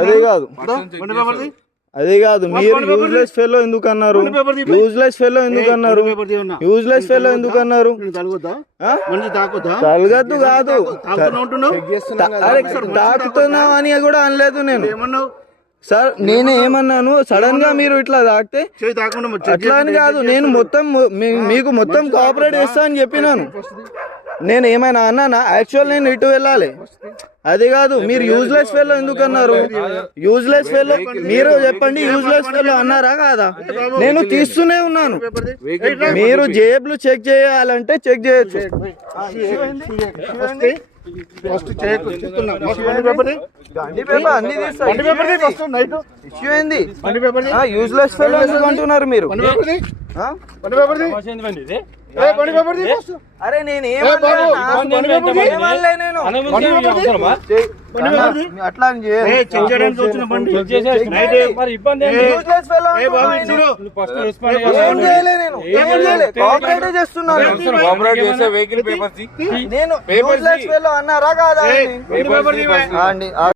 అదే కాదు అదే కాదు మీరు యూజ్లెస్ ఫెలో ఎందుకు అన్నారు? యూజ్లెస్ ఫెలో ఎందుకు అన్నారు? యూజ్లెస్ ఫెలో ఎందుకు అన్నారు? తలగద్దు కాదు, తాకుతున్నావు అని కూడా అనలేదు నేను సార్. నేను ఏమన్నాను, సడన్ గా మీరు ఇట్లా తాకితే అట్లా అని కాదు, నేను మొత్తం మీకు మొత్తం కోఆపరేట్ చేస్తా అని చెప్పినాను. నేను ఏమైనా అన్నానా? యాక్చువల్ నేను ఇటు వెళ్ళాలి, అది కాదు. మీరు యూజ్లెస్ ఫెలో ఎందుకు అన్నారు? యూజ్లెస్ ఫెలో మీరు చెప్పండి, యూజ్లెస్ ఫెలో అన్నారా కాదా? నేను తీస్తూనే ఉన్నాను. మీరు జేబులు చెక్ చేయాలంటే చెక్ చేయొచ్చు. యూజ్లెస్ ఫెలో ఎందుకు అంటున్నారు మీరు? అరే నేను అట్లా చేస్తున్నాను. అన్నారా కాదా?